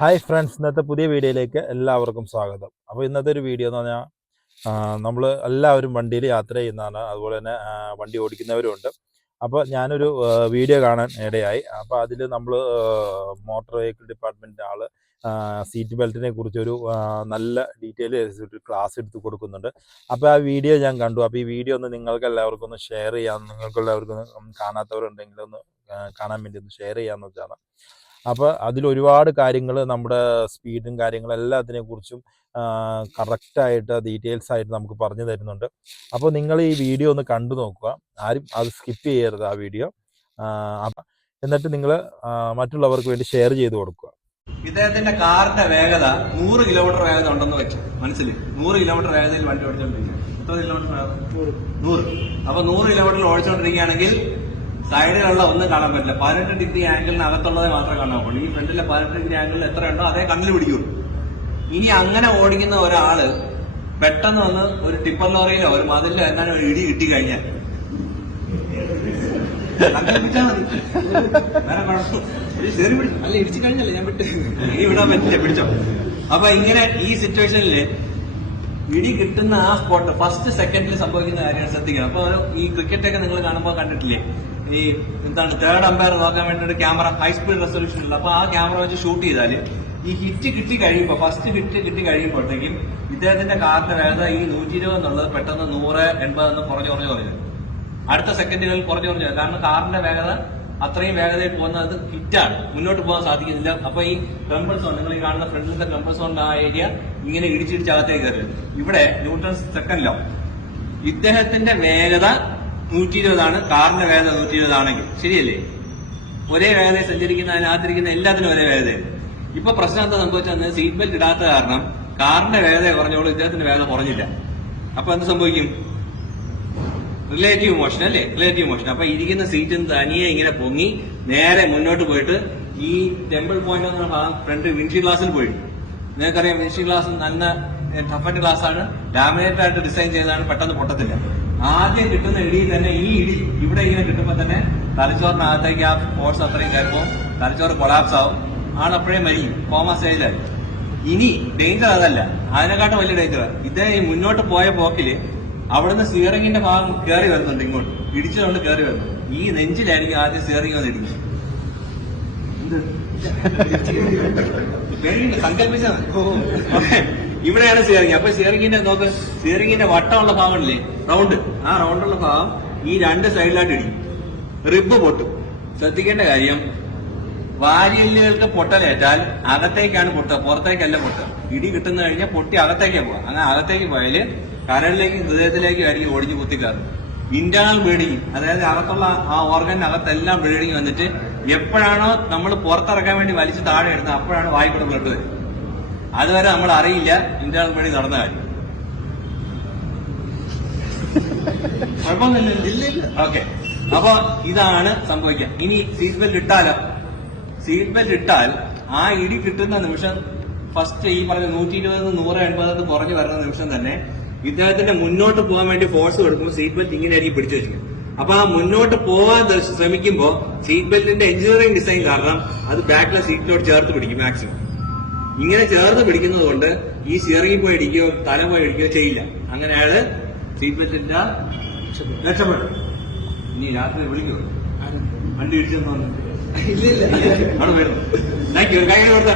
Hi friends, ഇന്നത്തെ പുതിയ വീഡിയോയിലേക്ക് എല്ലാവർക്കും സ്വാഗതം. അപ്പോൾ ഇന്നത്തെ ഒരു വീഡിയോ എന്ന് പറഞ്ഞാൽ നമ്മൾ എല്ലാവരും വണ്ടിയിൽ യാത്ര ചെയ്യുന്നതാണ്, അതുപോലെ തന്നെ വണ്ടി ഓടിക്കുന്നവരുമുണ്ട്. അപ്പോൾ ഞാനൊരു വീഡിയോ കാണാൻ ഇടയായി. അപ്പോൾ അതിൽ നമ്മൾ മോട്ടോർ വെഹിക്കിൾ ഡിപ്പാർട്ട്മെൻറ്റിൻ്റെ ആൾ സീറ്റ് ബെൽറ്റിനെ കുറിച്ചൊരു നല്ല ഡീറ്റെയിൽ ക്ലാസ് എടുത്ത് കൊടുക്കുന്നുണ്ട്. അപ്പോൾ ആ വീഡിയോ ഞാൻ കണ്ടു. അപ്പോൾ ഈ വീഡിയോ ഒന്ന് നിങ്ങൾക്ക് എല്ലാവർക്കും ഒന്ന് ഷെയർ ചെയ്യാം, നിങ്ങൾക്ക് എല്ലാവർക്കും കാണാത്തവരുണ്ടെങ്കിൽ ഒന്ന് കാണാൻ വേണ്ടി ഒന്ന് ഷെയർ ചെയ്യാമെന്ന് വെച്ചാണ്. അപ്പോൾ അതിലൊരുപാട് കാര്യങ്ങൾ നമ്മുടെ സ്പീഡും കാര്യങ്ങളും എല്ലാത്തിനെക്കുറിച്ചും കറക്റ്റായിട്ട് ഡീറ്റെയിൽസ് ആയിട്ട് നമുക്ക് പറഞ്ഞു തരുന്നുണ്ട്. അപ്പോൾ നിങ്ങൾ ഈ വീഡിയോ ഒന്ന് കണ്ടു നോക്കുക, ആരും അത് സ്കിപ്പ് ചെയ്യരുത് ആ വീഡിയോ. എന്നിട്ട് നിങ്ങൾ മറ്റുള്ളവർക്ക് വേണ്ടി ഷെയർ ചെയ്ത് കൊടുക്കുക. ഇദ്ദേഹത്തിന്റെ കാറിന്റെ വേഗത 100 കിലോമീറ്റർ വേഗത ഉണ്ടെന്ന് വെച്ചു മനസ്സിൽ. 100 കിലോമീറ്റർ വേഗതയിൽ വണ്ടി ഓടിച്ചോണ്ടിരിക്കുക. എത്ര കിലോമീറ്റർ വേഗത? 100. അപ്പൊ 100 കിലോമീറ്റർ ഓടിച്ചോണ്ടിരിക്കുകയാണെങ്കിൽ സൈഡിലുള്ള ഒന്നും കാണാൻ പറ്റില്ല. 18 ഡിഗ്രി ആംഗിളിന് അകത്തുള്ളതേ മാത്രമേ കാണാൻ പറ്റുള്ളൂ. ഈ ഫ്രണ്ടിലെ 18 ഡിഗ്രി ആംഗിളിൽ എത്രയുണ്ടോ അതേ കണ്ണിൽ പിടിക്കുള്ളൂ. ഇനി അങ്ങനെ ഓടിക്കുന്ന ഒരാള് പെട്ടെന്ന് വന്ന് ഒരു ടിപ്പർ ലോറിയിലോ ഒരു മതിലിലോ എന്നാലും ഒരു ഇടി കിട്ടി കഴിഞ്ഞാൽ അല്ല ഇടിച്ചു കഴിഞ്ഞല്ലേ ഞാൻ വിട്ട് ഇനി വിടാൻ പറ്റില്ല, പിടിച്ചോ. അപ്പൊ ഇങ്ങനെ ഈ സിറ്റുവേഷനില് ഇടി കിട്ടുന്ന ആ സ്പോട്ട് ഫസ്റ്റ് സെക്കൻഡിൽ സംഭവിക്കുന്ന കാര്യങ്ങൾ ശ്രദ്ധിക്കണം. അപ്പൊ ഈ ക്രിക്കറ്റൊക്കെ നിങ്ങൾ കാണുമ്പോൾ കണ്ടിട്ടില്ലേ, ഈ എന്താണ് തേർഡ് അമ്പയർ നോക്കാൻ വേണ്ടി ഒരു ക്യാമറ ഹൈ സ്പീഡ് റെസൊല്യൂഷൻ ഉണ്ട്. അപ്പൊ ആ ക്യാമറ വെച്ച് ഷൂട്ട് ചെയ്താല് ഈ ഹിറ്റ് കിട്ടി കഴിയുമ്പോൾ ഫസ്റ്റ് ഹിറ്റ് കിട്ടി കഴിയുമ്പോഴത്തേക്കും ഇദ്ദേഹത്തിന്റെ കാറിന്റെ വേഗത ഈ 120 എന്നുള്ളത് പെട്ടെന്ന് 180 എന്ന് കുറഞ്ഞു അടുത്ത സെക്കൻഡുകളിൽ കുറഞ്ഞു. കാരണം കാറിന്റെ വേഗത അത്രയും വേഗതയിൽ പോകുന്നത് ഹിറ്റാണ്, മുന്നോട്ട് പോകാൻ സാധിക്കുന്നില്ല. അപ്പൊ ഈ ട്രംബിൾ സോൺ, നിങ്ങൾ ഈ കാണുന്ന ഫ്രണ്ടിലത്തെ ട്രംബിൾ സോണിന്റെ ആ ഏരിയ ഇങ്ങനെ ഇടിച്ചിടിച്ച് അകത്തേക്ക് കയറി. ഇവിടെ ന്യൂട്ടൺസ് സെക്കൻഡ് ലോ, ഇദ്ദേഹത്തിന്റെ വേഗത 120 ആണ്, കാറിന്റെ വേഗത 120 ആണെങ്കിൽ ശരിയല്ലേ? ഒരേ വേഗതയിൽ സഞ്ചരിക്കുന്ന അതിനകത്തിരിക്കുന്ന എല്ലാത്തിനും ഒരേ വേഗതയിൽ. ഇപ്പൊ പ്രശ്നം എന്താ സംഭവിച്ചത്? സീറ്റ് ബെൽറ്റ് ഇടാത്ത കാരണം കാറിന്റെ വേഗത കുറഞ്ഞോളൂ, ഇദ്ദേഹത്തിന്റെ വേഗത കുറഞ്ഞില്ല. അപ്പൊ എന്ത് സംഭവിക്കും? റിലേറ്റീവ് മോഷൻ അല്ലേ, റിലേറ്റീവ് മോഷൻ. അപ്പൊ ഇരിക്കുന്ന സീറ്റിൽ തനിയെ ഇങ്ങനെ പൊങ്ങി നേരെ മുന്നോട്ട് പോയിട്ട് ഈ ടെമ്പിൾ പോയിന്റ് എന്ന ഭാഗം ഫ്രണ്ട് വിൻഷി ഗ്ലാസിൽ പോയി. നിങ്ങൾക്കറിയാം വിൻഷി ഗ്ലാസ് നല്ല ടഫൻഡ് ഗ്ലാസ് ആണ്, ലാമിനേറ്റഡ് ആയിട്ട് ഡിസൈൻ ചെയ്തതാണ്, പെട്ടെന്ന് പൊട്ടത്തില്ല. ആദ്യം കിട്ടുന്ന ഇടിയിൽ തന്നെ ഈ ഇടി ഇവിടെ ഇങ്ങനെ കിട്ടുമ്പോൾ തന്നെ തലച്ചോറിനകത്തേക്ക് ആ ഫോഴ്സ് അത്രയും കയറുമ്പോൾ തലച്ചോറ് കൊളാപ്സ് ആവും, ആളപ്പോഴേ മരിക്കും, കോമ സ്റ്റേജിലായി. ഇനി ഡേഞ്ചർ അതല്ല, അതിനെക്കാട്ടും വലിയ ഡേഞ്ചർ. ഇദ്ദേഹം ഈ മുന്നോട്ട് പോയ പോക്കില് അവിടുന്ന് സ്റ്റിയറിംഗിന്റെ ഭാഗം കയറി വരുന്നുണ്ട്, ഇങ്ങോട്ട് ഇടിച്ചുകൊണ്ട് കയറി വരുന്നു. ഈ നെഞ്ചിലായിരിക്കും ആദ്യം സ്റ്റിയറിംഗ് വന്ന് ഇടിക്കും. സങ്കല്പിച്ചത് ഇവിടെയാണ് സ്റ്റിയറിംഗ്. അപ്പൊ സ്റ്റിയറിംഗിന്റെ നോക്ക്, സ്റ്റിയറിംഗിന്റെ വട്ടമുള്ള ഭാഗമില്ലേ, റൗണ്ട്, ആ റൗണ്ടുള്ള ഭാഗം ഈ രണ്ട് സൈഡിലായിട്ട് ഇടിക്കും, റിബ് പൊട്ടും. ശ്രദ്ധിക്കേണ്ട കാര്യം, വാരിയലുകൾക്ക് പൊട്ടലേറ്റാൽ അകത്തേക്കാണ് പൊട്ടുക, പുറത്തേക്കല്ല പൊട്ടുക. ഇടി കിട്ടുന്ന കഴിഞ്ഞാൽ പൊട്ടി അകത്തേക്കേ പോവാം. അങ്ങനെ അകത്തേക്ക് പോയാല് കരളിലേക്കും ഹൃദയത്തിലേക്കും ആയിരിക്കും ഓടിച്ച് കുത്തിക്കാറ്. ഇന്റേണൽ ബ്ലീഡിങ്, അതായത് അകത്തുള്ള ആ ഓർഗനകത്തെല്ലാം ബ്ലീഡിങ് വന്നിട്ട് എപ്പോഴാണോ നമ്മൾ പുറത്തിറക്കാൻ വേണ്ടി വലിച്ച് താഴെ ഇടുന്നത് അപ്പോഴാണ് വായിക്കൂടെ ബ്ലഡ് വരും. അതുവരെ നമ്മൾ അറിയില്ല ഇന്റേണൽ ബ്ലീഡിങ് നടന്ന കാര്യം. കുഴപ്പമൊന്നുമില്ല. ഓക്കെ, അപ്പൊ ഇതാണ് സംഭവിക്കുക. ഇനി സീറ്റ് ബെൽറ്റ് ഇട്ടാലോ? സീറ്റ് ബെൽറ്റ് ഇട്ടാൽ ആ ഇടി കിട്ടുന്ന നിമിഷം ഫസ്റ്റ് ഈ പറഞ്ഞ 120 180 കുറഞ്ഞു വരുന്ന നിമിഷം തന്നെ ഇദ്ദേഹത്തിന്റെ മുന്നോട്ട് പോകാൻ വേണ്ടി ഫോഴ്സ് കൊടുക്കുമ്പോൾ സീറ്റ് ബെൽറ്റ് ഇങ്ങനെ ആയിരിക്കും പിടിച്ചു വെച്ചിരിക്കുന്നത്. അപ്പൊ ആ മുന്നോട്ട് പോകാൻ ശ്രമിക്കുമ്പോൾ സീറ്റ് ബെൽറ്റിന്റെ എഞ്ചിനീയറിംഗ് ഡിസൈൻ കാരണം അത് ബാക്കിലെ സീറ്റിനോട് ചേർത്ത് പിടിക്കും മാക്സിമം. ഇങ്ങനെ ചേർത്ത് പിടിക്കുന്നത് കൊണ്ട് ഈ സ്റ്റിയറിംഗിൽ പോയി ഇടിക്കുകയോ തല പോയി ഇടിക്കുകയോ ചെയ്യില്ല. അങ്ങനെ അയാള് സീറ്റ് ബെൽറ്റിന്റെ രക്ഷപ്പെടും. ഇനി രാത്രി വിളിക്കുമോ വണ്ടി ഇടിച്ചെന്ന് പറഞ്ഞു? ഇല്ല അവിടെ വരുന്നു. ഒരു കാര്യം കൊടുത്ത